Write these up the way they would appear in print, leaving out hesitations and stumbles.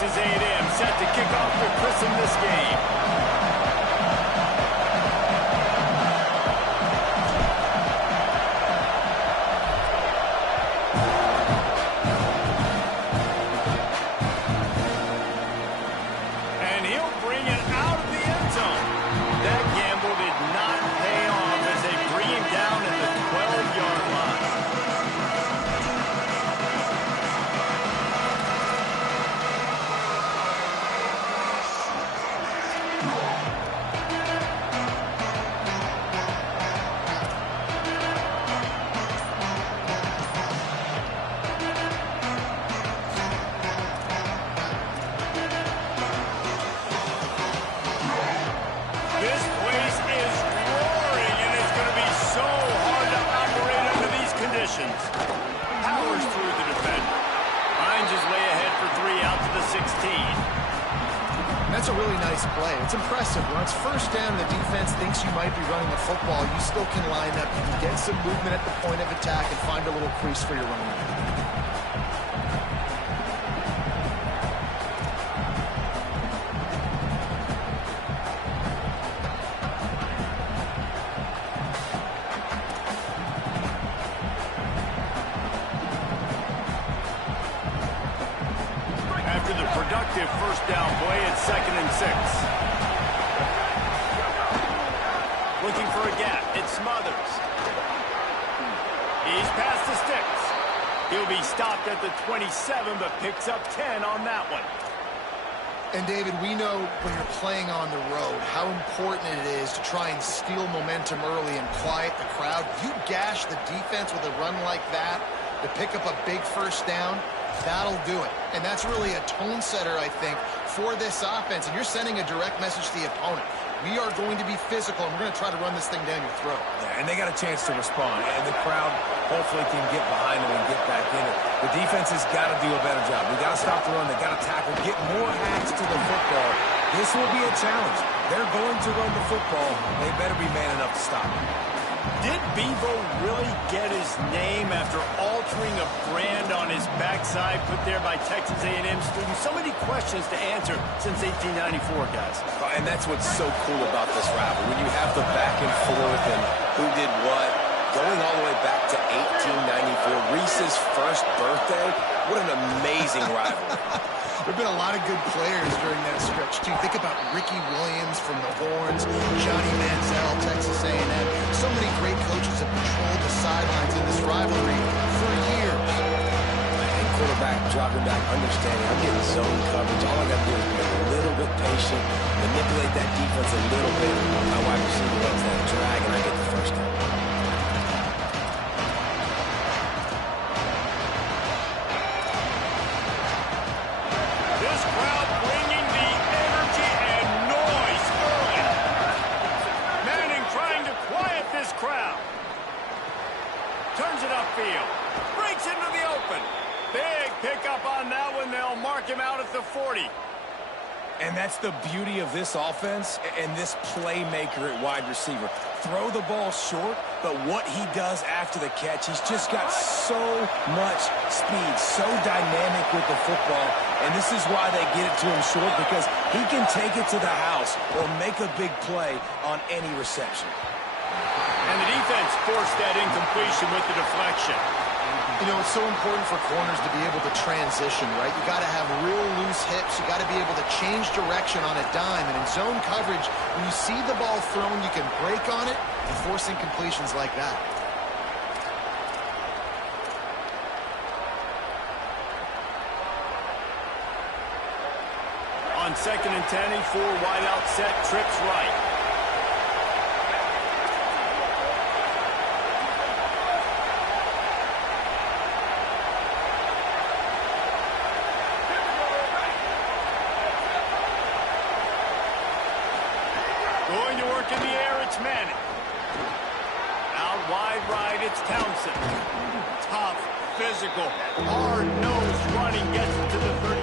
Texas A&M set to kick off to christen this game. And he'll bring it out of the end zone. That gamble did not pay off as they bring him down at the 12-yard line. This place is roaring, and it's going to be so hard to operate under these conditions. Powers through the defender. Finds his way ahead for 3 out to the 16. And that's a really nice play. It's impressive. When it's first down and the defense thinks you might be running the football, you still can line up. You can get some movement at the point of attack and find a little crease for your running back. After the productive first down play, it's 2nd and 6. Looking for a gap. It Smothers. He's past the sticks. He'll be stopped at the 27, but picks up 10 on that one. And, David, we know when you're playing on the road how important it is to try and steal momentum early and quiet the crowd. You gash the defense with a run like that to pick up a big first down, that'll do it. And that's really a tone setter, I think, for this offense. And you're sending a direct message to the opponent. We are going to be physical, and we're going to try to run this thing down your throat. Yeah, and they got a chance to respond. And the crowd hopefully can get behind them and get back in it. The defense has got to do a better job. We got to stop the run. They got to tackle, get more hacks to the football. This will be a challenge. They're going to run the football. They better be man enough to stop it. Did Bevo really get his name after altering a brand on his backside put there by Texas A&M students? So many questions to answer since 1894, guys. And that's what's so cool about this rivalry. When you have the back and forth and who did what, going all the way back to 1894, Reese's first birthday, what an amazing rivalry. There have been a lot of good players during that stretch, too. Think about Ricky Williams from the Horns, Johnny Manziel, Texas A&M. So many great coaches have patrolled the sidelines in this rivalry for years. And quarterback dropping back, understanding, I'm getting zone coverage. All I got to do is be a little bit patient, manipulate that defense a little bit. My wide receiver loves that drag, and I get the first down. This crowd bringing the energy and noise early. Manning trying to quiet this crowd. Turns it upfield. Breaks into the open. Big pickup on that one. They'll mark him out at the 40. And that's the beauty of this offense and this playmaker at wide receiver. Throw the ball short, but what he does after the catch, he's just got so much speed, so dynamic with the football. And this is why they get it to him short, because he can take it to the house or make a big play on any reception. And the defense forced that incompletion with the deflection. You know, it's so important for corners to be able to transition, right? You got to have real loose hips. You got to be able to change direction on a dime. And in zone coverage, when you see the ball thrown, you can break on it and force incompletions like that. On 2nd and 10, a 4-wide out set, trips right. Going to work in the air, it's Manning. Out wide right, it's Townsend. Tough, physical, hard-nosed running gets it to the 34.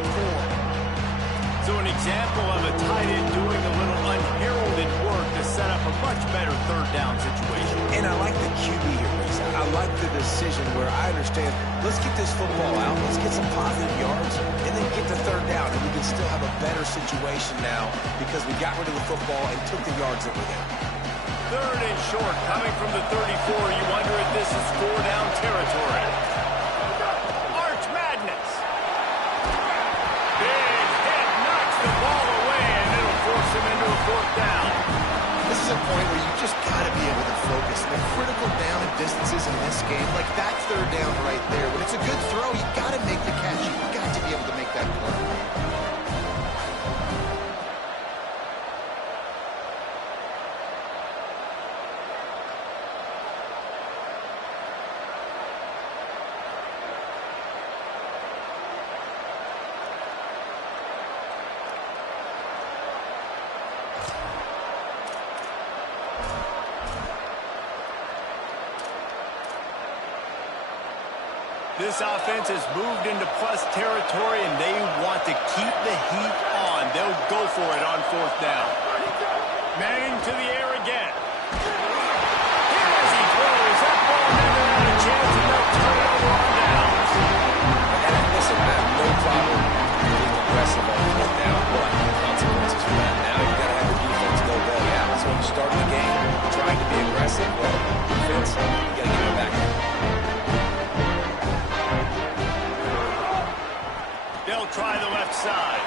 So an example of a tight end doing a little unheralded work to set up a much better third down situation. And I like the QB here, Reese. I like the decision where I understand, let's get this football out, let's get some positive yards, and then get to third down, and we can still have a better situation now because we got rid of the football and took the yards that were there. Third and short, coming from the 34. You wonder if this is four-down territory. Arch Madness. Big hit, knocks the ball away, and it'll force him into a fourth down. This is a point where you just got to be able to focus. The critical down and distances in this game, like that third down right there, when it's a good throw, you got to make the catch. You got to be able to make that play. This offense has moved into plus territory, and they want to keep the heat on. They'll go for it on fourth down. Manning to the air again. Here as he throws, that ball never had a chance, and they'll turn it over on downs. And listen, I have no problem being aggressive on fourth down, but consequences for that. Now you got to have the defense go bail you out. So when you start the game trying to be aggressive, well, defense, you got to get it back. They'll try the left side.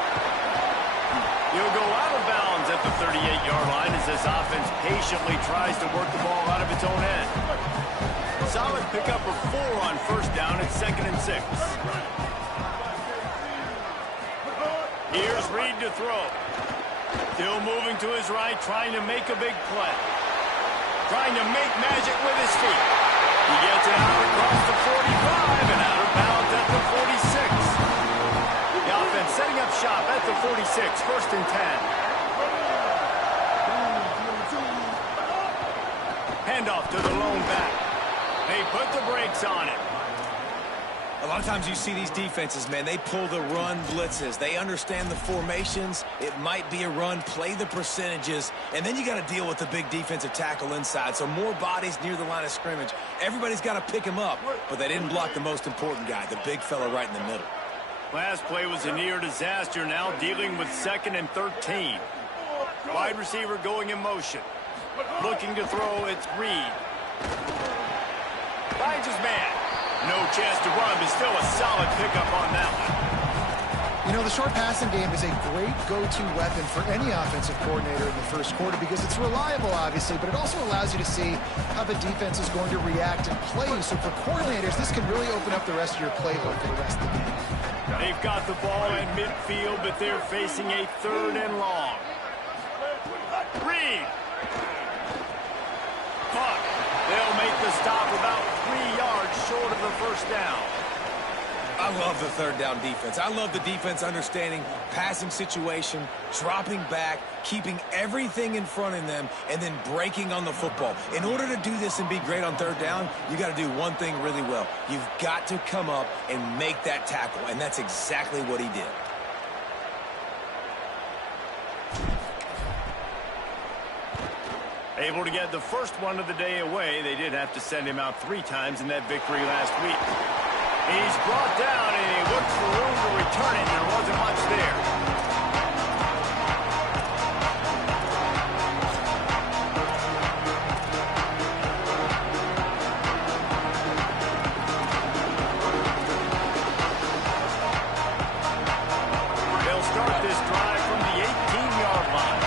He'll go out of bounds at the 38-yard line as this offense patiently tries to work the ball out of its own end. Solid pickup of 4 on first down at 2nd and 6. Here's Reed to throw. Still moving to his right, trying to make a big play. Trying to make magic with his feet. He gets it out across the 45 and out of bounds at the 46. The offense setting up shop at the 46, 1st and 10. Handoff to the lone back. They put the brakes on it. A lot of times you see these defenses, man, they pull the run blitzes. They understand the formations. It might be a run, play the percentages, and then you got to deal with the big defensive tackle inside. So more bodies near the line of scrimmage. Everybody's got to pick him up, but they didn't block the most important guy, the big fella right in the middle. Last play was a near disaster, now dealing with 2nd and 13. Wide receiver going in motion. Looking to throw, it's Reed. Finds his man. No chance to run, but still a solid pickup on that one. You know, the short passing game is a great go-to weapon for any offensive coordinator in the first quarter because it's reliable, obviously, but it also allows you to see how the defense is going to react and play you. So for coordinators, this can really open up the rest of your playbook for the rest of the game. They've got the ball in midfield, but they're facing a 3rd and long. Reed. Puck. They'll make the stop about 3 yards short of the first down. I love the third down defense. I love the defense understanding passing situation, dropping back, keeping everything in front of them, and then breaking on the football. In order to do this and be great on third down, you got to do one thing really well. You've got to come up and make that tackle, and that's exactly what he did. Able to get the first one of the day away. They did have to send him out 3 times in that victory last week. He's brought down, and he looks for room to return it. There wasn't much there. They'll start this drive from the 18-yard line.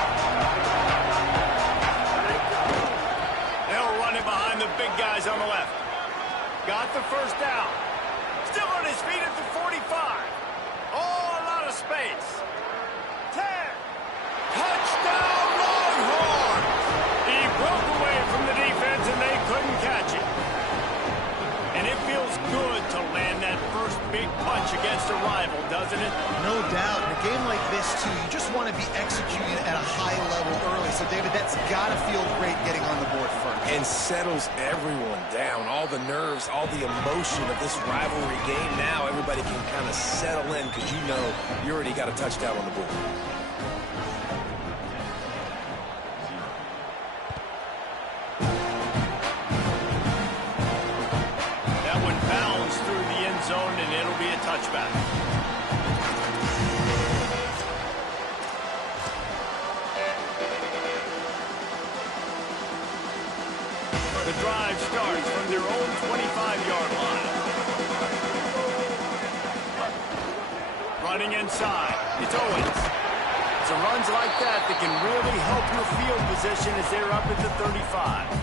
They'll run it behind the big guys on the left. Got the first down. Still on his feet at the 45. Oh, a lot of space. 10. Touchdown, Longhorns! He broke away from the defense, and they couldn't catch it. And it feels good to land that first big punch against a rival, doesn't it? No doubt. In a game like this, too, you just want to be executing at a high level early. So, David, that's got to feel great getting on the board first. And settles everyone down. All the nerves, all the emotion of this rivalry game. Now everybody can kind of settle in because you know you already got a touchdown on the board. be a touchback. The drive starts from their own 25-yard line. Running inside, it's Owens. It's a runs like that that can really help your field position as they're up at the 35.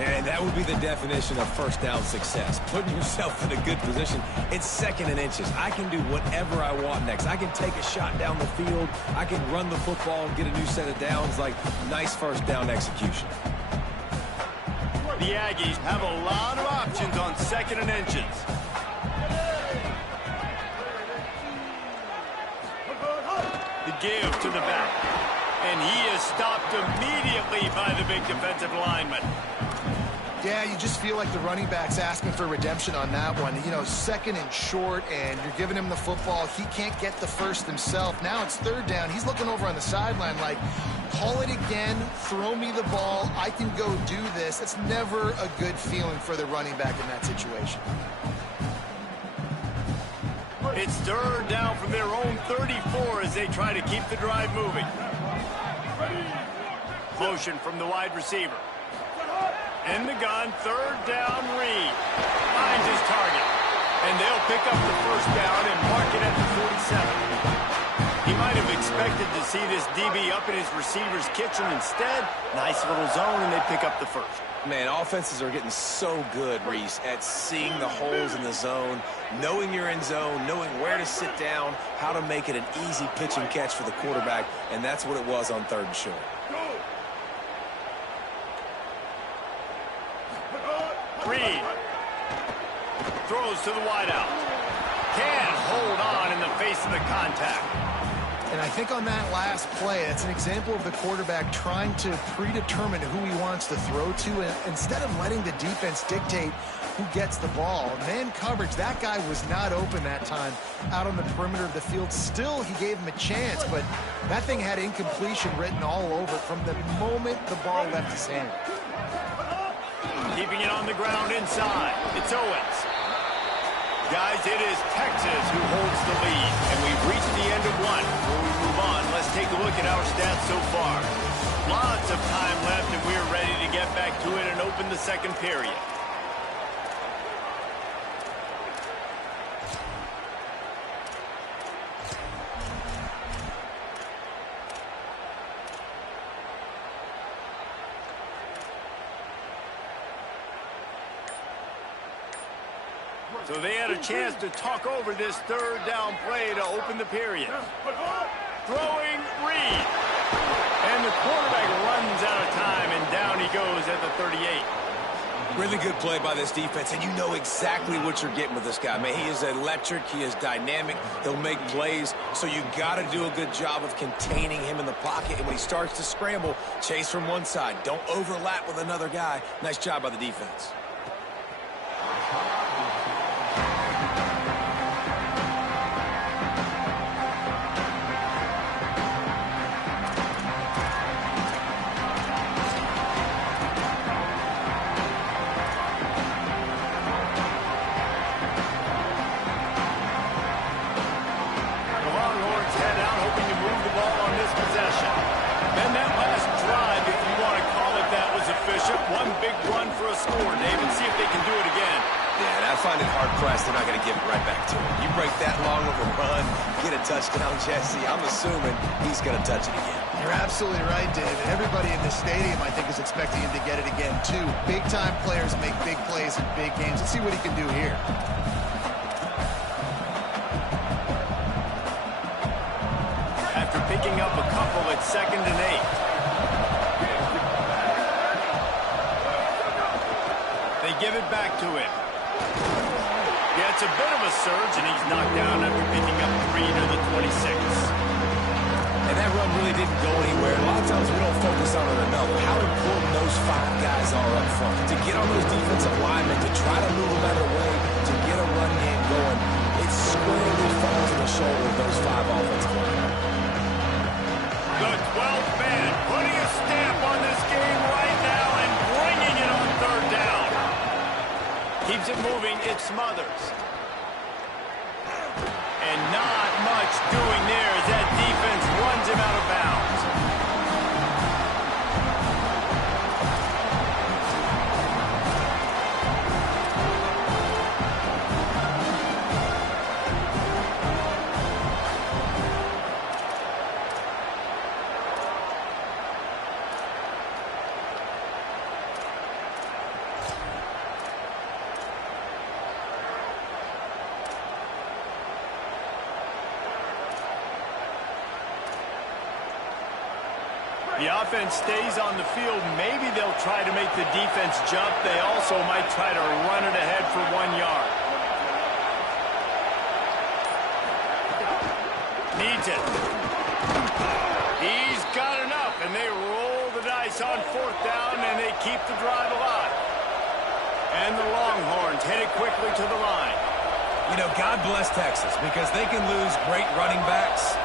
And that would be the definition of first down success. Putting yourself in a good position. It's 2nd and inches. I can do whatever I want next. I can take a shot down the field. I can run the football and get a new set of downs. Like, nice first down execution. The Aggies have a lot of options on 2nd and inches. The give to the back. And he is stopped immediately by the big defensive lineman. Yeah, you just feel like the running back's asking for redemption on that one. You know, 2nd and short, and you're giving him the football. He can't get the first himself. Now it's 3rd down. He's looking over on the sideline like, call it again, throw me the ball, I can go do this. It's never a good feeling for the running back in that situation. It's 3rd down from their own 34 as they try to keep the drive moving. Motion from the wide receiver. In the gun, 3rd down, Reed. Finds his target. And they'll pick up the first down and mark it at the 47. He might have expected to see this DB up in his receiver's kitchen. Instead, nice little zone, and they pick up the first. Man, offenses are getting so good, Reese, at seeing the holes in the zone, knowing you're in zone, knowing where to sit down, how to make it an easy pitch and catch for the quarterback, and that's what it was on 3rd and short. Reed throws to the wideout. Can't hold on in the face of the contact. And I think on that last play, it's an example of the quarterback trying to predetermine who he wants to throw to, and instead of letting the defense dictate who gets the ball. Man coverage, that guy was not open that time out on the perimeter of the field. Still, he gave him a chance, but that thing had incompletion written all over it from the moment the ball left his hand. Keeping it on the ground inside. It's Owens. Guys, it is Texas who holds the lead, and we've reached the end of one. Before we move on, let's take a look at our stats so far. Lots of time left, and we're ready to get back to it and open the 2nd period. So they had a chance to talk over this 3rd down play to open the period. Throwing Reed. And the quarterback runs out of time, and down he goes at the 38. Really good play by this defense, and you know exactly what you're getting with this guy. Man, he is electric. He is dynamic. He'll make plays, so you got to do a good job of containing him in the pocket. And when he starts to scramble, chase from one side. Don't overlap with another guy. Nice job by the defense. One big run for a score, David. See if they can do it again. Yeah, and I find it hard-pressed they're not going to give it right back to him. You break that long of a run, get a touchdown, Jesse, I'm assuming he's going to touch it again. You're absolutely right, David. Everybody in the stadium, I think, is expecting him to get it again, too. Big-time players make big plays in big games. Let's see what he can do here. After picking up a couple at 2nd and 8. They give it back to him. Yeah, it's a bit of a surge, and he's knocked down after picking up 3 to the 26. And that run really didn't go anywhere. A lot of times we don't focus on it enough. How important those 5 guys are up front. To get on those defensive linemen, to try to move them out of the way, to get a run game going, it squarely falls on the shoulder of those 5 offensive linemen. The 12th man putting a stamp on this game right now and bringing it on 3rd down. Keeps it moving. It's Smothers. much doing there as that defense runs him out of bounds. The offense stays on the field. Maybe they'll try to make the defense jump. They also might try to run it ahead for 1 yard. Needs it. He's got enough, and they roll the dice on 4th down, and they keep the drive alive. And the Longhorns headed quickly to the line. You know, God bless Texas, because they can lose great running backs,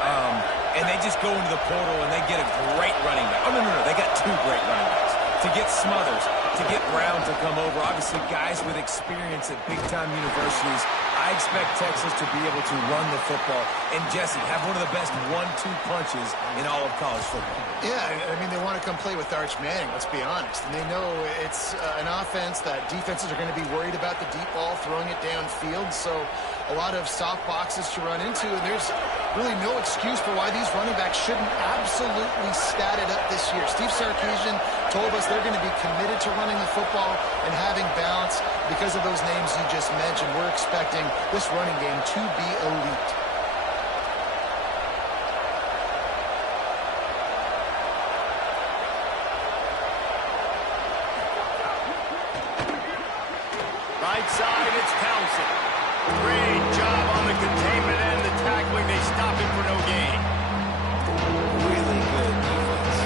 and they just go into the portal and they get a great running back. Oh, no, they got 2 great running backs. To get Smothers, to get Brown to come over, obviously guys with experience at big-time universities. I expect Texas to be able to run the football and, Jesse, have one of the best 1-2 punches in all of college football. Yeah, I mean, they want to come play with Arch Manning, let's be honest. And they know it's an offense that defenses are going to be worried about the deep ball, throwing it downfield. So a lot of soft boxes to run into, and there's really no excuse for why these running backs shouldn't absolutely stat it up this year. Steve Sarkisian told us they're going to be committed to running the football and having balance. Because of those names you just mentioned, we're expecting this running game to be elite. Right side, it's Townsend. Great job on the containment and the tackling. They stop him for no gain. Really good defense.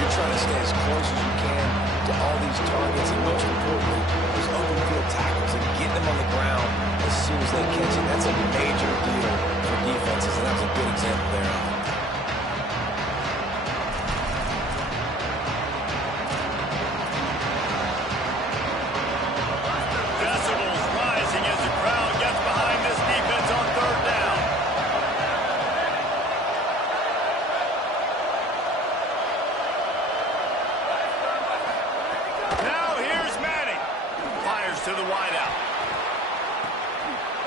You're trying to stay as close as you can to all these targets, and most importantly, those open field tackles and get them on the ground as soon as they catch it. That's a major deal for defenses, and that was a good example there. Decibels rising as the crowd gets behind this defense on 3rd down. Now here's Manning. Fires to the wideout.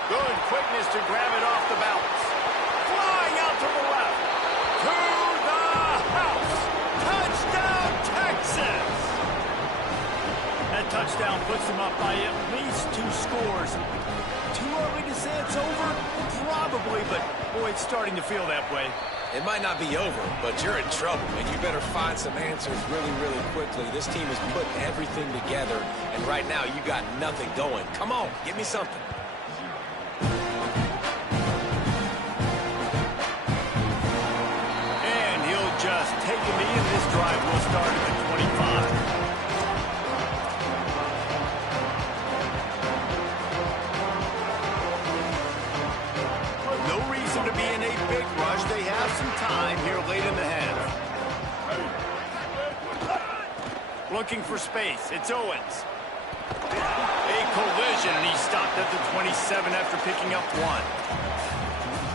Good quickness to grab it off the bounce. Flying out to the left. To the house. Touchdown, Texas! That touchdown puts them up by at least 2 scores. Too early to say it's over? Probably, but boy, it's starting to feel that way. It might not be over, but you're in trouble, and you better find some answers really, really quickly. This team has put everything together, and right now you got nothing going. Come on, give me something. And he'll just take a knee, and this drive will start at the 25. No reason to be in a big rush. They have some time here late in the half. Looking for space. It's Owens. A collision, and he stopped at the 27 after picking up 1.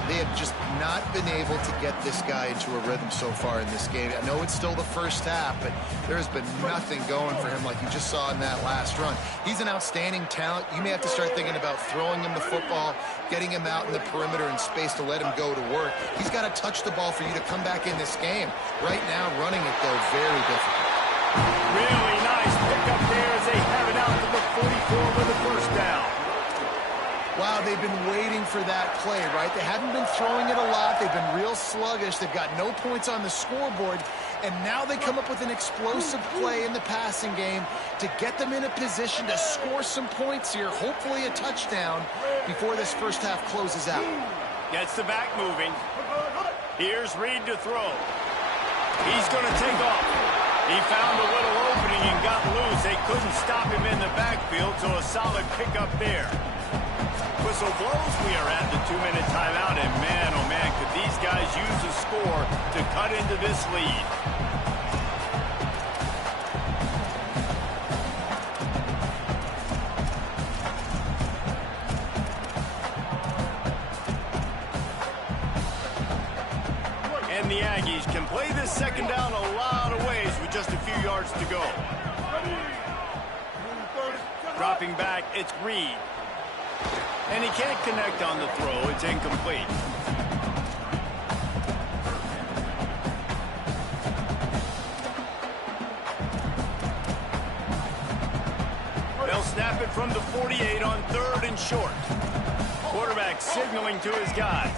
They have just not been able to get this guy into a rhythm so far in this game. I know it's still the first half, but there has been nothing going for him like you just saw in that last run. He's an outstanding talent. You may have to start thinking about throwing him the football, getting him out in the perimeter in space to let him go to work. He's got to touch the ball for you to come back in this game. Right now, running it, though, very difficult. Really nice pickup there as they have it out to the 44 with the first down. Wow, they've been waiting for that play, right? They haven't been throwing it a lot. They've been real sluggish. They've got no points on the scoreboard. And now they come up with an explosive play in the passing game to get them in a position to score some points here, hopefully a touchdown, before this first half closes out. Gets the back moving. Here's Reed to throw. He's going to take off. He found a little opening and got loose. They couldn't stop him in the backfield, so a solid pickup there. Whistle blows. We are at the 2-minute timeout, and man, oh man, could these guys use a score to cut into this lead. the Aggies can play this second down a lot of ways with just a few yards to go. Dropping back, it's Reed. And he can't connect on the throw. It's incomplete. They'll snap it from the 48 on 3rd and short. Quarterback signaling to his guy.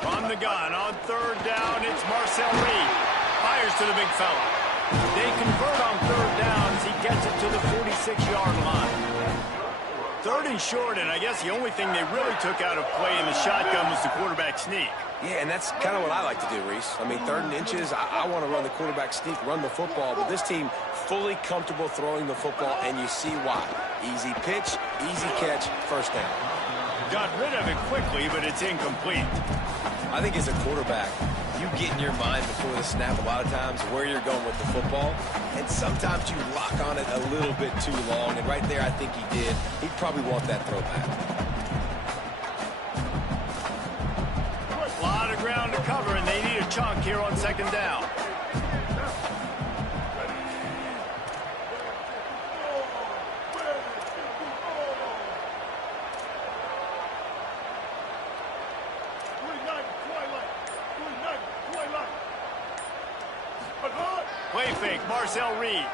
On the gun, on 3rd down, it's Marcel Reed. Fires to the big fella. They convert on 3rd down as he gets it to the 46-yard line. 3rd and short, and I guess the only thing they really took out of play in the shotgun was the quarterback sneak. Yeah, and that's kind of what I like to do, Reese. I mean, 3rd and inches, I want to run the quarterback sneak, run the football, but this team fully comfortable throwing the football, and you see why. Easy pitch, easy catch, 1st down. Got rid of it quickly, but it's incomplete. I think as a quarterback, you get in your mind before the snap a lot of times where you're going with the football, and sometimes you lock on it a little bit too long, and right there I think he did. He'd probably want that throw back. A lot of ground to cover, and they need a chunk here on 2nd down. Play fake, Marcel Reed.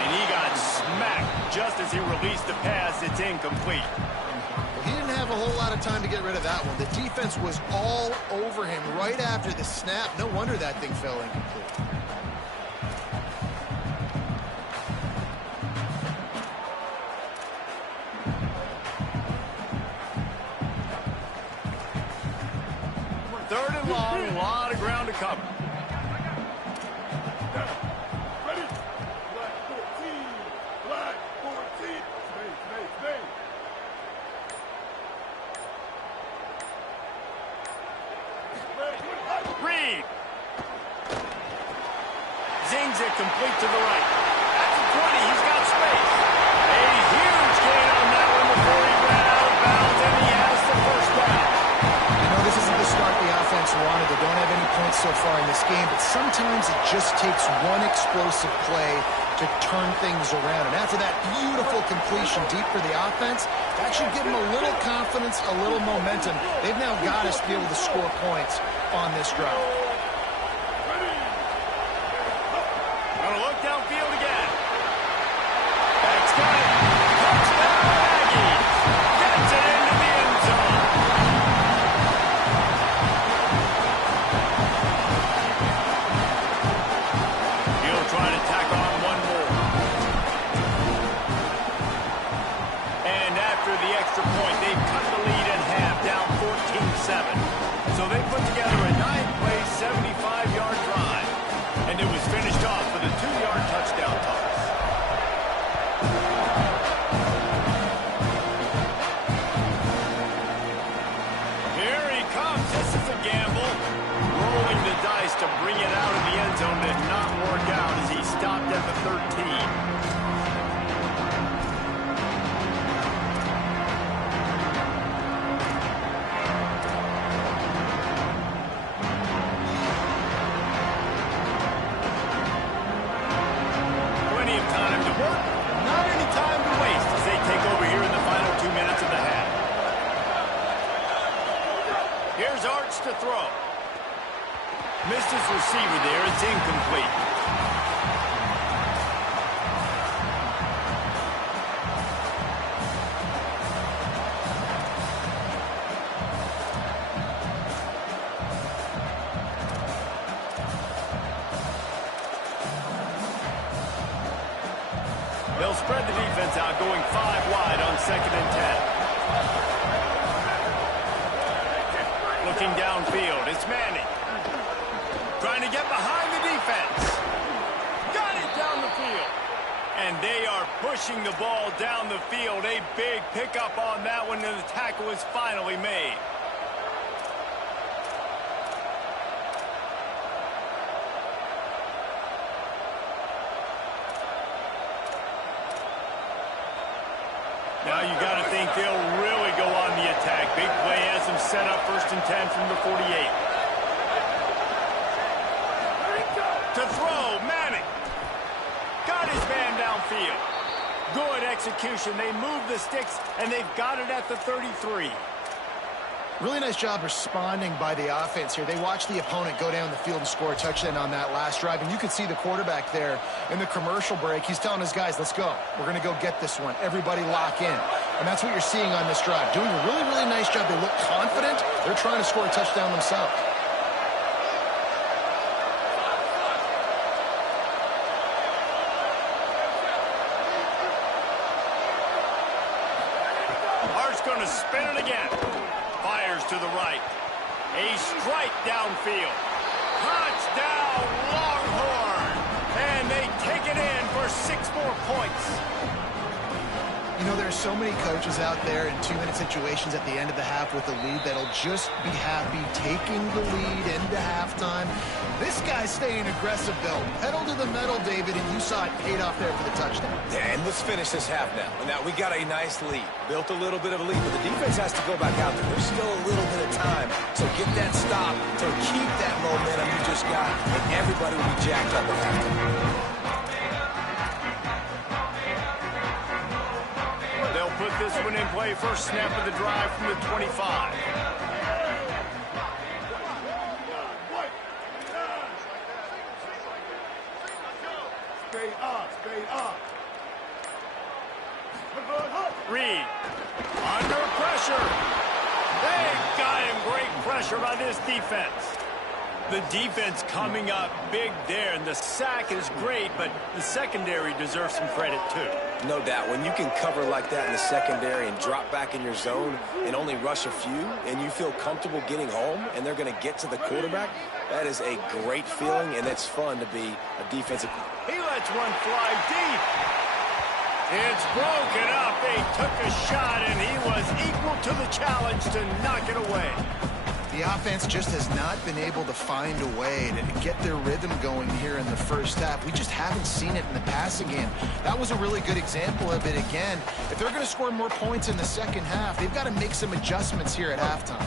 And he got smacked just as he released the pass. It's incomplete. Well, he didn't have a whole lot of time to get rid of that one. The defense was all over him right after the snap. No wonder that thing fell incomplete. Third and long, a lot of ground to cover. Reed. Zings it complete to the right. That's a 20. He's got space. A huge gain on that one before he ran out of bounds, and he has the 1st down. I know this isn't the start the offense wanted. They don't have any points so far in this game, but sometimes it just takes one explosive play to turn things around. And after that beautiful completion deep for the offense, that should give them a little confidence, a little momentum. They've now got to be able to score points on this drive. Gonna look downfield again. That's got it. Touchdown, Aggies. Gets it into the end zone. He'll try to tack on one more. And after the extra point, they've cut the lead in half, down 14-7. So they put together a 9-play, 75-yard drive. And it was finished off with a 2-yard touchdown toss. Here he comes. This is a gamble. Rolling the dice to bring it out of the end zone did not work out as he stopped at the 13. To throw. Missed his receiver there. It's incomplete. They'll spread the defense out, going 5 wide on 2nd and 10. Looking downfield, it's Manning. Trying to get behind the defense. Got it down the field. And they are pushing the ball down the field. A big pickup on that one, and the tackle is finally made. they'll really go on the attack. Big play has them set up 1st and 10 from the 48. To throw, Manning. Got his man downfield. Good execution. They move the sticks, and they've got it at the 33. Really nice job responding by the offense here. They watched the opponent go down the field and score a touchdown on that last drive, and you could see the quarterback there in the commercial break. He's telling his guys, let's go. We're going to go get this one. Everybody lock in. And that's what you're seeing on this drive. Doing a really, really nice job. They look confident. They're trying to score a touchdown themselves. Hart's going to spin it again. Fires to the right. A strike downfield. Touchdown, Longhorn. And they take it in for 6 more points. You know, there's so many coaches out there in 2-minute situations at the end of the half with a lead that'll just be happy taking the lead into halftime. This guy's staying aggressive, though. Pedal to the metal, David, and you saw it paid off there for the touchdown. Yeah, and let's finish this half now. Now, we got a nice lead. Built a little bit of a lead, but the defense has to go back out there. There's still a little bit of time. So get that stop to keep that momentum you just got, and everybody will be jacked up at halftime. They'll put this one in play. First snap of the drive from the 25. Stay up. Reed, under pressure. They got him. Great pressure by this defense. The defense coming up big there, and the sack is great, but the secondary deserves some credit too. No doubt. When you can cover like that in the secondary and drop back in your zone and only rush a few, and you feel comfortable getting home, and they're going to get to the quarterback, that is a great feeling, and it's fun to be a defensive. He lets one fly deep. It's broken up. They took a shot, and he was equal to the challenge to knock it away. The offense just has not been able to find a way to get their rhythm going here in the first half. We just haven't seen it in the passing game. That was a really good example of it again. If they're going to score more points in the second half, they've got to make some adjustments here at halftime.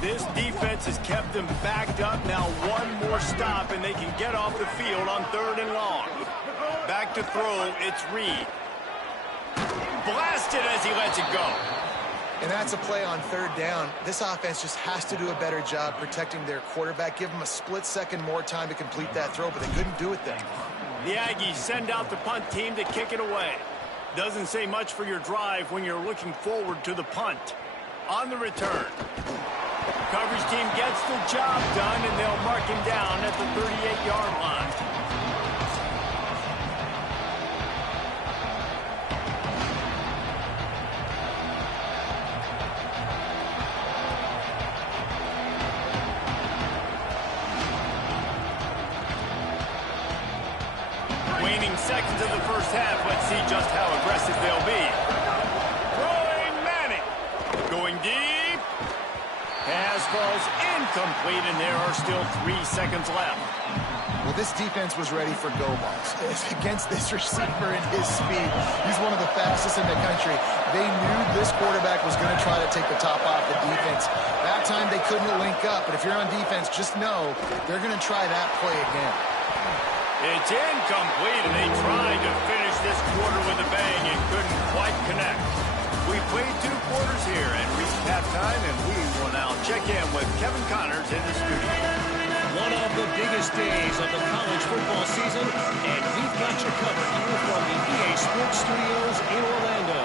This defense has kept them backed up. Now one more stop, and they can get off the field on 3rd and long. Back to throw, it's Reed. Blasted as he lets it go. And that's a play on 3rd down. This offense just has to do a better job protecting their quarterback. Give them a split second more time to complete that throw, but they couldn't do it then. The Aggies send out the punt team to kick it away. Doesn't say much for your drive when you're looking forward to the punt. On the return. Coverage team gets the job done, and they'll mark him down at the 38-yard line. Waning seconds of the first half. Let's see just how aggressive they'll be. Throwing Manning. Going deep. Pass falls incomplete, and there are still 3 seconds left. Well, this defense was ready for go balls. Against this receiver and his speed, he's one of the fastest in the country. They knew this quarterback was going to try to take the top off the defense. That time they couldn't link up, but if you're on defense, just know they're going to try that play again. It's incomplete, and they tried to finish this quarter with a bang and couldn't quite connect. We played 2 quarters here and reached halftime, and we will now check in with Kevin Connors in the studio. One of the biggest days of the college football season, and we've got you covered here from the EA Sports Studios in Orlando.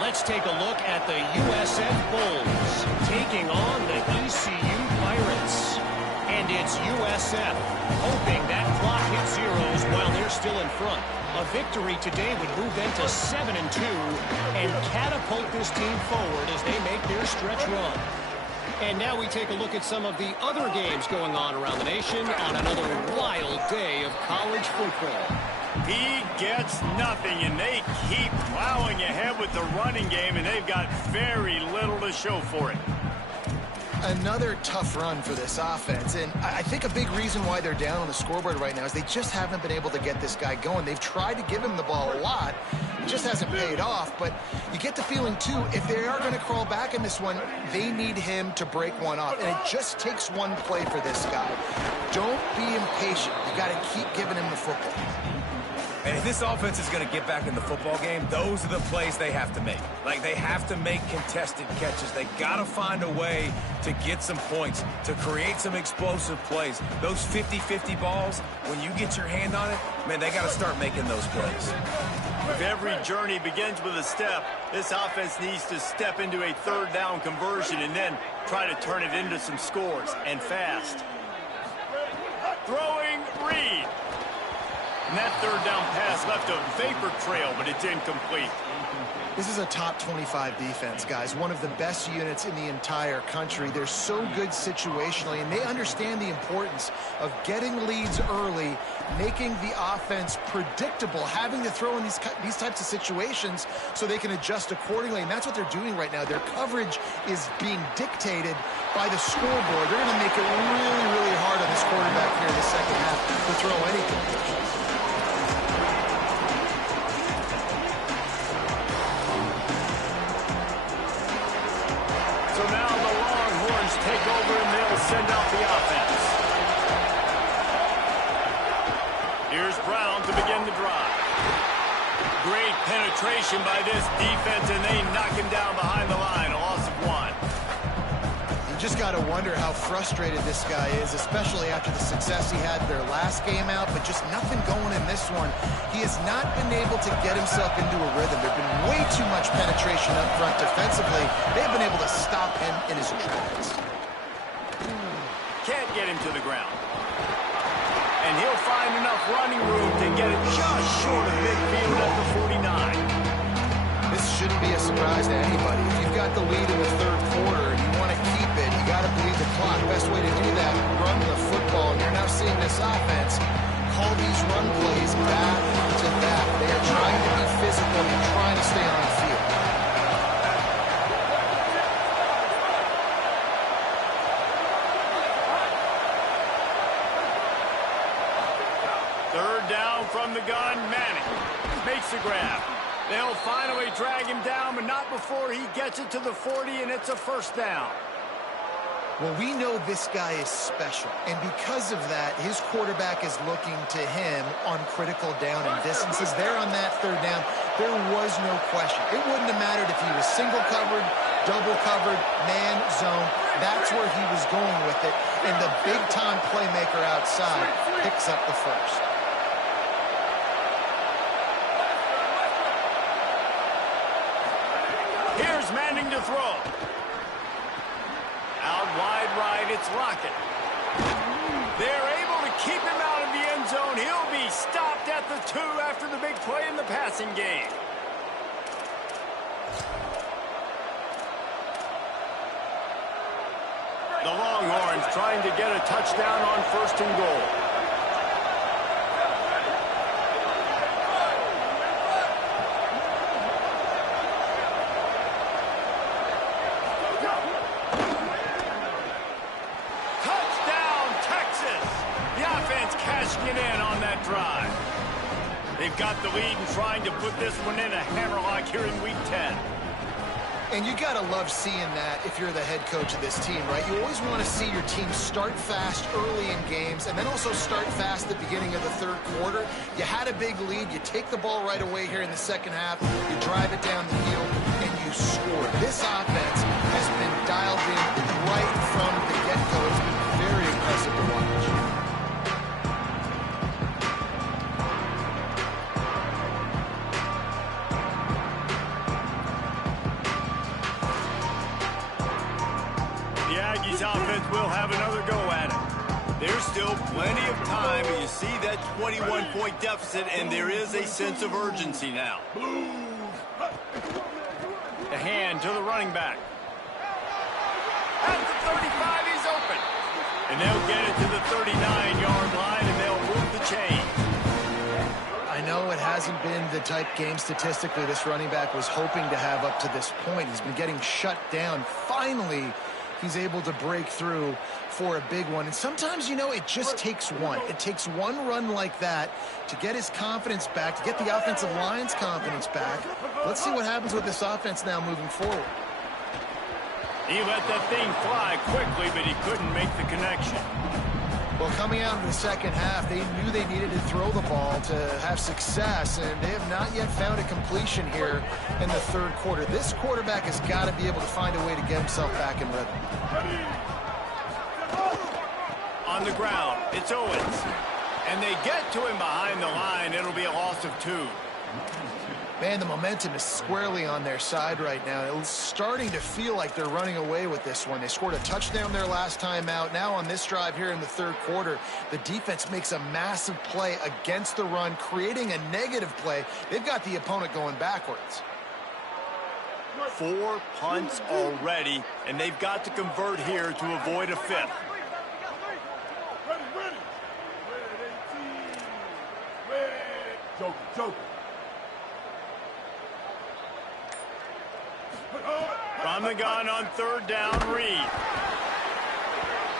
Let's take a look at the USF Bulls taking on the ECU Pirates. And it's USF hoping that clock hits zeros while they're still in front. A victory today would move them to 7-2 and catapult this team forward as they make their stretch run. And now we take a look at some of the other games going on around the nation on another wild day of college football. He gets nothing, and they keep plowing ahead with the running game, and they've got very little to show for it. Another tough run for this offense, and I think a big reason why they're down on the scoreboard right now is they just haven't been able to get this guy going. They've tried to give him the ball a lot. It just hasn't paid off, but you get the feeling, too, if they are going to crawl back in this one, they need him to break one off, and it just takes one play for this guy. Don't be impatient. You got to keep giving him the football. And if this offense is going to get back in the football game, those are the plays they have to make. Like, they have to make contested catches. They got to find a way to get some points, to create some explosive plays. Those 50-50 balls, when you get your hand on it, man, they got to start making those plays. If every journey begins with a step, this offense needs to step into a third down conversion and then try to turn it into some scores, and fast. Throwing Reed. And that third down pass left a vapor trail, but it's incomplete. This is a top 25 defense, guys. One of the best units in the entire country. They're so good situationally, and they understand the importance of getting leads early, making the offense predictable, having to throw in these types of situations so they can adjust accordingly, and that's what they're doing right now. Their coverage is being dictated by the scoreboard. They're going to make it really, really hard on this quarterback here in the second half to throw anything. So now the Longhorns take over and they'll send out the offense. Here's Brown to begin the drive. Great penetration by this defense, and they knock him down behind the line. A loss of 1. You just got to wonder how frustrated this guy is, especially after the success he had their last game out, but just nothing going in this one. He has not been able to get himself into a rhythm. There's been way too much penetration up front defensively. They've been able to stop him in his tracks. Can't get him to the ground. And he'll find enough running room to get it just short of midfield at the 49. This shouldn't be a surprise to anybody. If you've got the lead in the third quarter and you want to keep it, you got to bleed the clock. Best way to do that, run the football. And you're now seeing this offense call these run plays back to back. They are trying to be physical and trying to stay on the field. Third down from the gun. Manning makes the grab. They'll finally drag him down, but not before he gets it to the 40, and it's a first down. Well, we know this guy is special, and because of that, his quarterback is looking to him on critical down and distances. There on that third down, there was no question. It wouldn't have mattered if he was single covered, double covered, man, zone. That's where he was going with it, and the big-time playmaker outside picks up the first. Here's Manning to throw. Out wide right, it's Lockett. They're able to keep him out of the end zone. He'll be stopped at the 2 after the big play in the passing game. The Longhorns trying to get a touchdown on 1st and goal. Cashing it in on that drive. They've got the lead and trying to put this one in a hammerlock here in Week 10. And you got to love seeing that if you're the head coach of this team, right? You always want to see your team start fast early in games and then also start fast at the beginning of the third quarter. You had a big lead. You take the ball right away here in the second half. You drive it down the field, and you score. This offense has been dialed in right from the get-go. It's been very impressive to watch. Offense will have another go at it. There's still plenty of time, and you see that 21-point deficit, and there is a sense of urgency now. The hand to the running back. At the 35, he's open. And they'll get it to the 39-yard line, and they'll move the chain. I know it hasn't been the type game statistically this running back was hoping to have up to this point. He's been getting shut down. Finally, he's able to break through for a big one. And sometimes, you know, it just takes one. It takes one run like that to get his confidence back, to get the offensive line's confidence back. Let's see what happens with this offense now moving forward. He let that thing fly quickly, but he couldn't make the connection. Well, coming out in the second half, they knew they needed to throw the ball to have success, and they have not yet found a completion here in the third quarter. This quarterback has got to be able to find a way to get himself back in rhythm. On the ground, it's Owens. And they get to him behind the line. It'll be a loss of 2. Man, the momentum is squarely on their side right now. It's starting to feel like they're running away with this one. They scored a touchdown their last time out. Now on this drive here in the third quarter, the defense makes a massive play against the run, creating a negative play. They've got the opponent going backwards. 4 punts already, and they've got to convert here to avoid a 5th. Joker. From the gun on third down, Reed.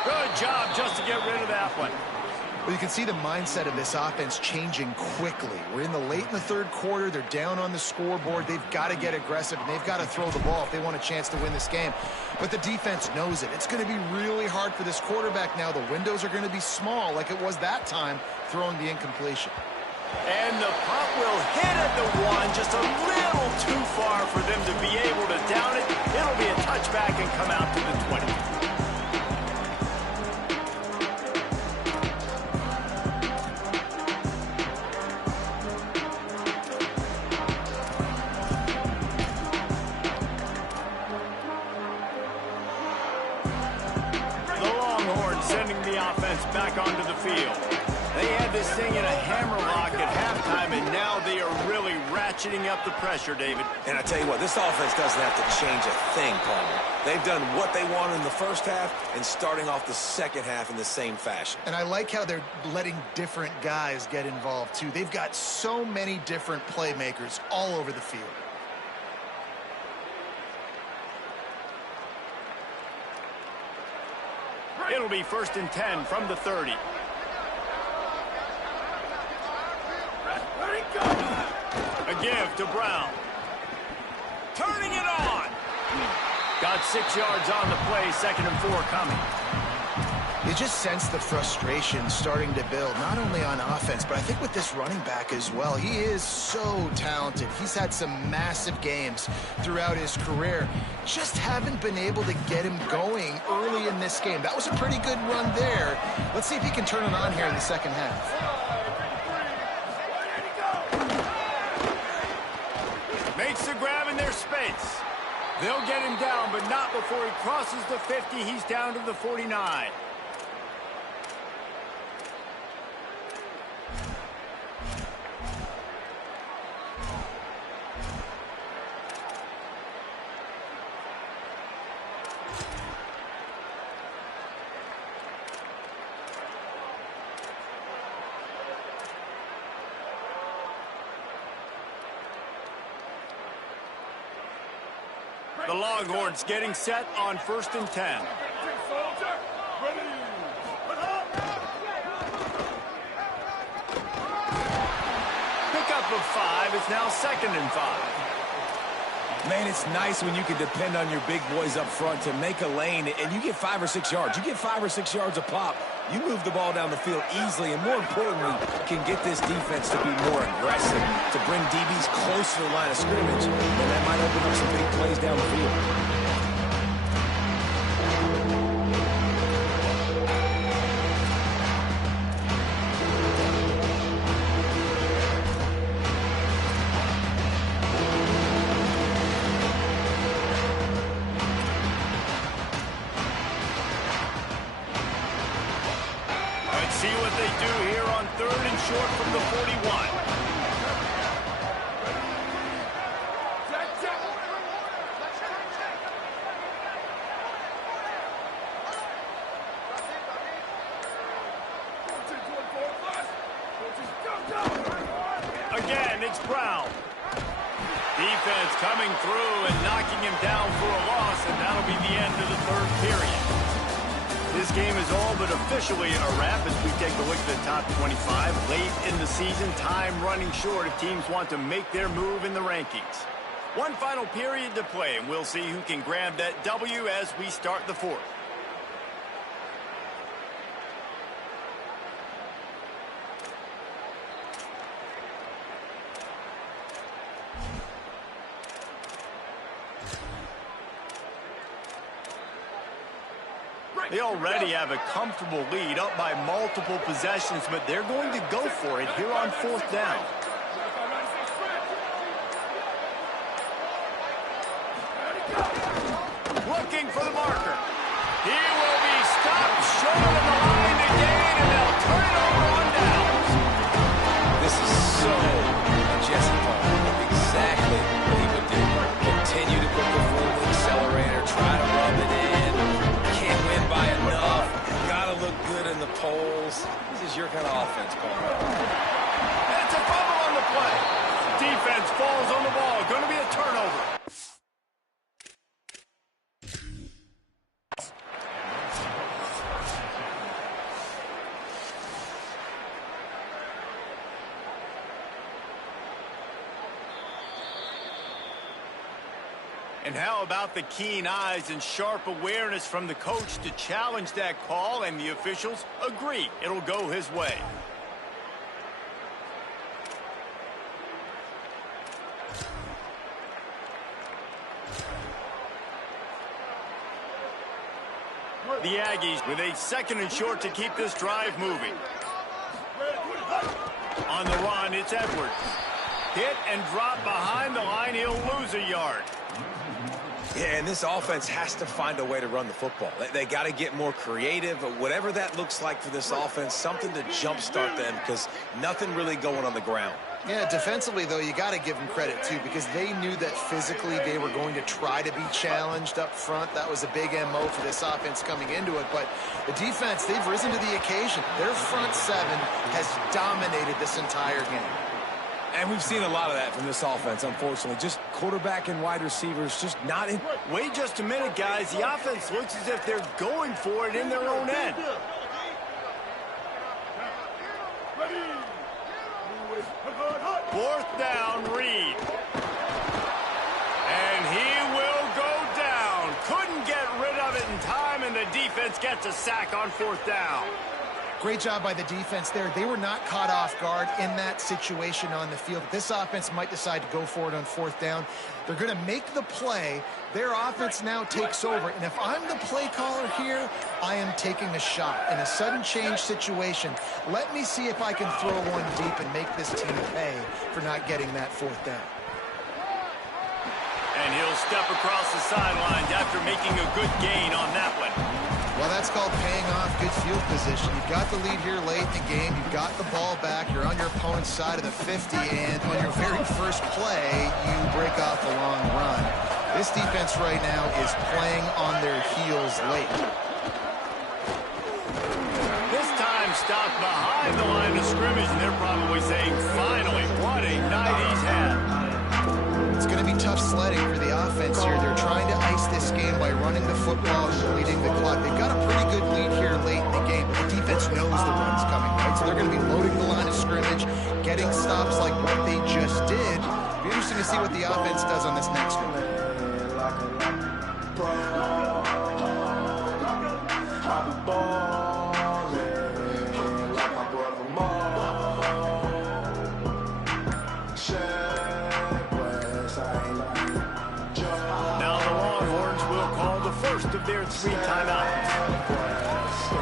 Good job just to get rid of that one. Well, you can see the mindset of this offense changing quickly. We're in the late in the third quarter. They're down on the scoreboard. They've got to get aggressive, and they've got to throw the ball if they want a chance to win this game. But the defense knows it. It's going to be really hard for this quarterback now. The windows are going to be small like it was that time throwing the incompletion. And the punt will hit at the 1, just a little too far for them to be able to down it. It'll be a touchback and come out to the 20. The Longhorns sending the offense back onto the field. They had this thing in a hammerlock at halftime, and now they are really ratcheting up the pressure, David. And I tell you what, this offense doesn't have to change a thing, Palmer. They've done what they wanted in the first half and starting off the second half in the same fashion. And I like how they're letting different guys get involved, too. They've got so many different playmakers all over the field. It'll be 1st and 10 from the 30. A give to Brown. Turning it on. Got 6 yards on the play, 2nd and 4 coming. You just sense the frustration starting to build, not only on offense, but I think with this running back as well. He is so talented. He's had some massive games throughout his career. Just haven't been able to get him going early in this game. That was a pretty good run there. Let's see if he can turn it on here in the second half. Makes the grab in their space. They'll get him down, but not before he crosses the 50. He's down to the 49. The Longhorns getting set on 1st and 10. Pickup of 5. It's now 2nd and 5. Man, it's nice when you can depend on your big boys up front to make a lane, and you get 5 or 6 yards. You get 5 or 6 yards a pop. You move the ball down the field easily, and more importantly, can get this defense to be more aggressive, to bring DBs closer to the line of scrimmage, and that might open up some big plays down the field. See what they do here on 3rd and short from the 41. Again, it's Brown. Defense coming through and knocking him down for a loss, and that'll be the end of the third period. game is all but officially a wrap as we take a look at the top 25. Late in the season, time running short if teams want to make their move in the rankings. One final period to play, and we'll see who can grab that W as we start the fourth. They already have a comfortable lead, up by multiple possessions, but they're going to go for it here on fourth down. Looking for the marker. He will be stopped short of the line to gain, and they'll turn it over on downs. This is so Jesse Paul. Exactly what he would do. Continue to put the foot on the accelerator, try to rub it in. Can't win by enough. Gotta look good in the polls. This is your kind of offense, Paul. And it's a fumble on the play. Defense falls on the ball. Going to be a turnover. And how about the keen eyes and sharp awareness from the coach to challenge that call, and the officials agree it'll go his way. The Aggies with a 2nd and short to keep this drive moving. On the run, it's Edwards. Hit and drop behind the line. He'll lose a yard. Yeah, and this offense has to find a way to run the football. They got to get more creative, whatever that looks like for this offense, something to jumpstart them, because nothing really going on the ground. Yeah, defensively, though, you got to give them credit, too, because they knew that physically they were going to try to be challenged up front. That was a big MO for this offense coming into it. But the defense, they've risen to the occasion. Their front seven has dominated this entire game. And we've seen a lot of that from this offense, unfortunately. Just quarterback and wide receivers just not in. Wait just a minute, guys. The offense looks as if they're going for it in their own end. Fourth down, Reed. And he will go down. Couldn't get rid of it in time, and the defense gets a sack on fourth down. Great job by the defense there. They were not caught off guard in that situation on the field. This offense might decide to go for it on fourth down. They're going to make the play. Their offense now takes over. And if I'm the play caller here, I am taking a shot. In a sudden change situation, let me see if I can throw one deep and make this team pay for not getting that fourth down. And he'll step across the sidelines after making a good gain on that one. Well, that's called paying off good field position. You've got the lead here late in the game. You've got the ball back. You're on your opponent's side of the 50, and on your very first play, you break off a long run. This defense right now is playing on their heels late. This time stopped behind the line of scrimmage, and they're probably saying, finally, what a night he's had. It's going to be tough sledding for the offense here. They're trying to ice this game by running the football and deleting the clock. They've got a pretty good lead here late in the game, but the defense knows the run's coming, right? So they're going to be loading the line of scrimmage, getting stops like what they just did. It'll be interesting to see what the offense does on this next one. Of their 3 timeouts.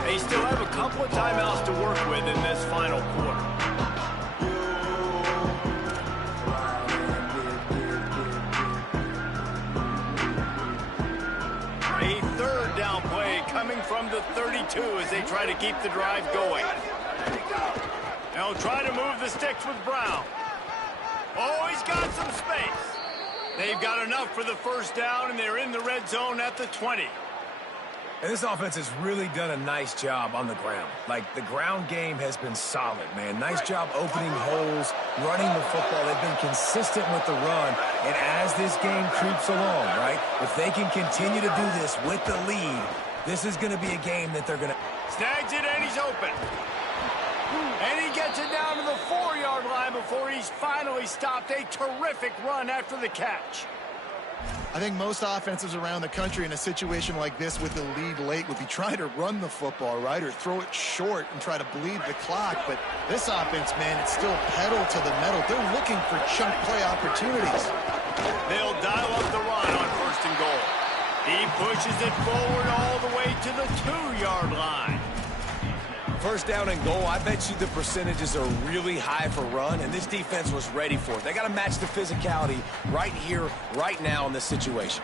They still have a couple of timeouts to work with in this final quarter. A 3rd down play coming from the 32 as they try to keep the drive going. They'll try to move the sticks with Brown. Oh, he's got some space. They've got enough for the first down, and they're in the red zone at the 20. And this offense has really done a nice job on the ground. Like, the ground game has been solid, man. Nice job opening holes, running the football. They've been consistent with the run. And as this game creeps along, right, if they can continue to do this with the lead, This is going to be a game that they're going to... Snags it, and he's open. And he gets it down to the 4-yard line before he's finally stopped. A terrific run after the catch. I think most offenses around the country in a situation like this with the lead late would be trying to run the football, right, or throw it short and try to bleed the clock. But this offense, man, it's still pedal to the metal. They're looking for chunk play opportunities. They'll dial up the run on 1st and goal. He pushes it forward all the way to the 2-yard line. 1st down and goal, I bet you the percentages are really high for run, and this defense was ready for it. They got to match the physicality right here, right now in this situation.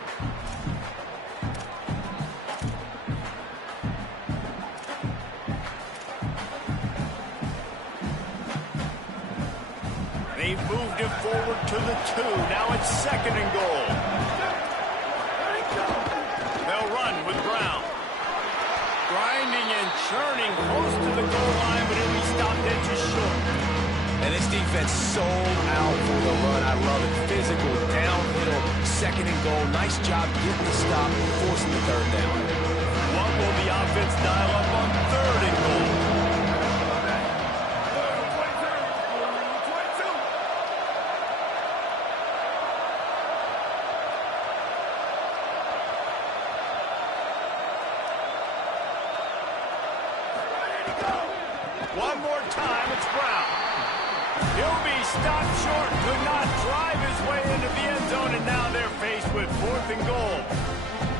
They've moved it forward to the 2. Now it's 2nd and goal. They'll run with Brown. Grinding and churning close to the goal line, but he'll be stopped in just short. And this defense sold out for the run. I love it. Physical, downhill, 2nd and goal. Nice job getting the stop and forcing the 3rd down. What will the offense dial up on 3rd and goal? One more time, it's Brown. He'll be stopped short, could not drive his way into the end zone, and now they're faced with 4th and goal.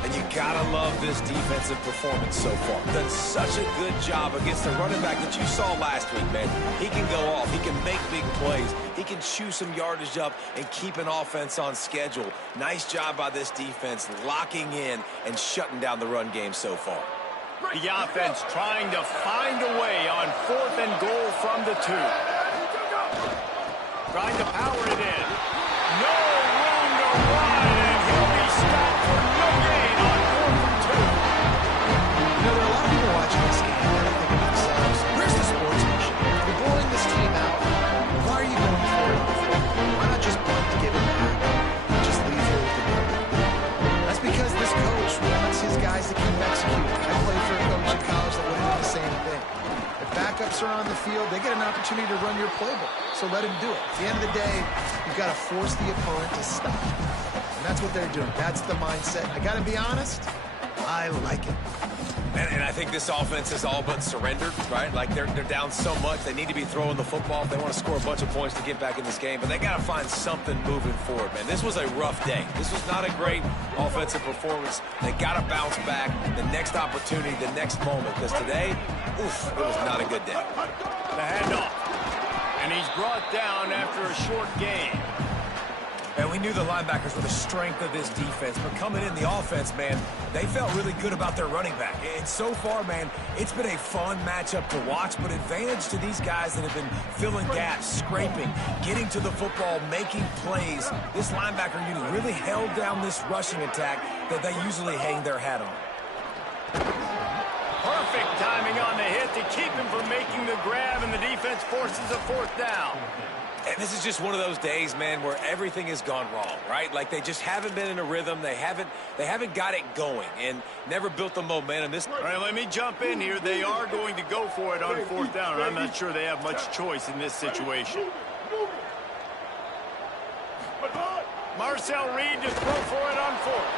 And you gotta love this defensive performance so far. Done such a good job against the running back that you saw last week, man. He can go off, he can make big plays, he can chew some yardage up and keep an offense on schedule. Nice job by this defense locking in and shutting down the run game so far. The offense trying to find a way on 4th and goal from the 2. Trying to power it in. No room to run, and he'll be stopped for no gain on 4th and 2. You know, there are a lot of people watching this game that are thinking to themselves, where's the sportsmanship? You're blowing this team out. Why are you going for it on the field? Why not just bunt, give it back, and just leave here with the ball? That's because this coach wants his guys to keep executing. I played for a coach in college that would have done the same thing. If backups are on the field, they get an opportunity to run your playbook. So let him do it. At the end of the day, you've got to force the opponent to stop. And that's what they're doing. That's the mindset. I got to be honest, I like it. And I think this offense is all but surrendered, right? Like they're down so much, they need to be throwing the football if they want to score a bunch of points to get back in this game. But they got to find something moving forward, man. This was a rough day. This was not a great offensive performance. They got to bounce back the next opportunity, the next moment. Because today, oof, it was not a good day. The handoff. And he's brought down after a short gain. And we knew the linebackers were the strength of this defense, but coming in the offense, man, they felt really good about their running back. And so far, man, it's been a fun matchup to watch, but advantage to these guys that have been filling gaps, scraping, getting to the football, making plays. This linebacker unit really held down this rushing attack that they usually hang their hat on. Perfect timing on the hit to keep him from making the grab, and the defense forces a 4th down. And this is just one of those days, man, where everything has gone wrong, right? Like they just haven't been in a rhythm. They haven't got it going and never built the momentum. All right, let me jump in here. They are going to go for it on 4th down, and I'm not sure they have much choice in this situation. Marcel Reed to throw for it on 4th.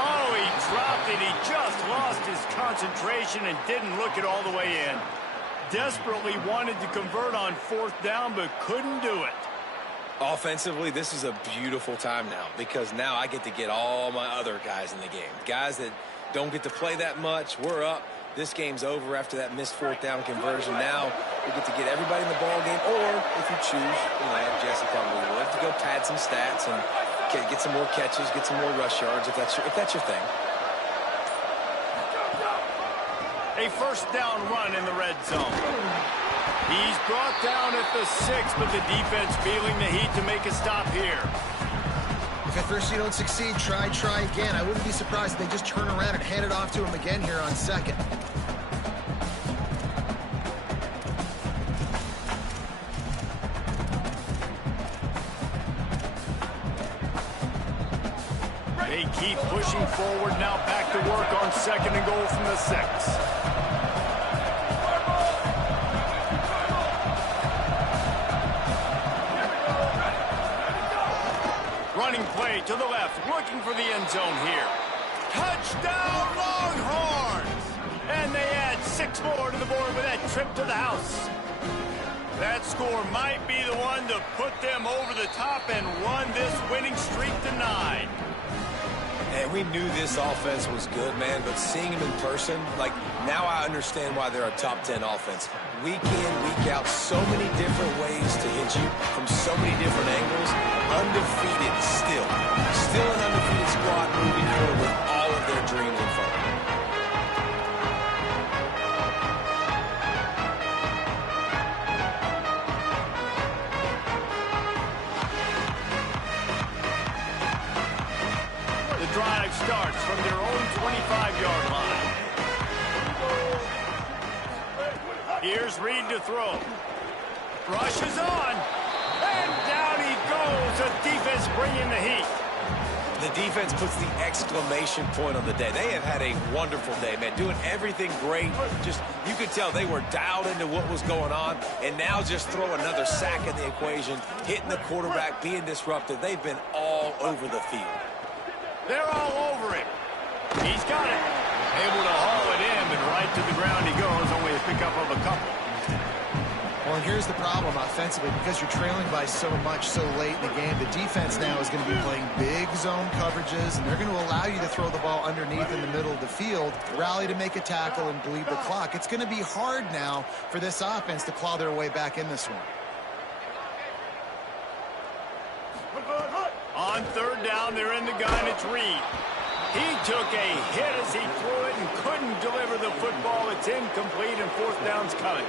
Oh, he dropped it. He just lost his concentration and didn't look it all the way in. Desperately wanted to convert on 4th down, but couldn't do it. Offensively, this is a beautiful time now because now I get to get all my other guys in the game. Guys that don't get to play that much. We're up. This game's over after that missed 4th down conversion. Now we get to get everybody in the ball game, or if you choose, Jesse probably would, to go pad some stats and get some more catches, get some more rush yards if that's your thing. A 1st down run in the red zone. He's brought down at the 6, but the defense feeling the heat to make a stop here. If at first you don't succeed, try again. I wouldn't be surprised if they just turn around and hand it off to him again here on 2nd. They keep pushing forward, now back to work on second and goal from the 6. Running play to the left, looking for the end zone here. Touchdown, Longhorns! And they add 6 more to the board with that trip to the house. That score might be the one to put them over the top and run this winning streak to 9. And we knew this offense was good, man, but seeing them in person, like, now I understand why they're a top 10 offense. Week in, week out, so many different ways to hit you from so many different angles. Undefeated still. Still an undefeated squad moving forward with all of their dreams in front of them. The drive starts from their own 25-yard line. Here's Reed to throw. Rushes on. And down he goes. The defense bringing the heat. The defense puts the exclamation point on the day. They have had a wonderful day, man, doing everything great. Just, you could tell they were dialed into what was going on, and now just throw another sack in the equation, hitting the quarterback, being disruptive. They've been all over the field. They're all over him. He's got it. Able to haul it in, and right to the ground he goes, only a pickup of a couple. Well, and here's the problem offensively. Because you're trailing by so much so late in the game, the defense now is going to be playing big zone coverages, and they're going to allow you to throw the ball underneath in the middle of the field, rally to make a tackle, and bleed the clock. It's going to be hard now for this offense to claw their way back in this one. On third down, they're in the gun. It's Reed. He took a hit as he threw it and couldn't deliver the football. It's incomplete, and fourth down's coming.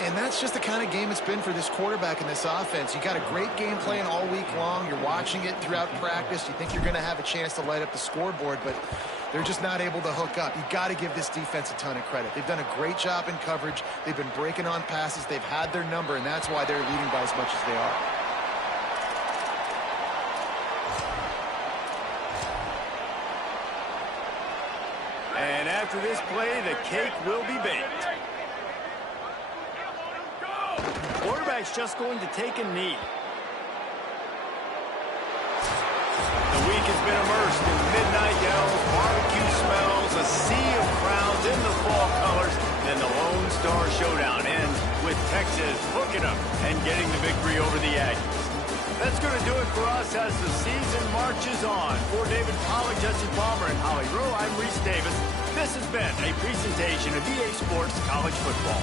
And that's just the kind of game it's been for this quarterback in this offense. You got a great game plan all week long. You're watching it throughout practice. You think you're going to have a chance to light up the scoreboard, but they're just not able to hook up. You got to give this defense a ton of credit. They've done a great job in coverage. They've been breaking on passes. They've had their number, and that's why they're leading by as much as they are. And after this play, the cake will be baked. Quarterback's just going to take a knee. The week has been immersed in midnight yells, barbecue smells, a sea of crowds in the fall colors. Then the Lone Star Showdown ends with Texas hooking up and getting the victory over the Aggies. That's going to do it for us as the season marches on. For David Pollack, Jesse Palmer, and Holly Rowe, I'm Reese Davis. This has been a presentation of EA Sports College Football.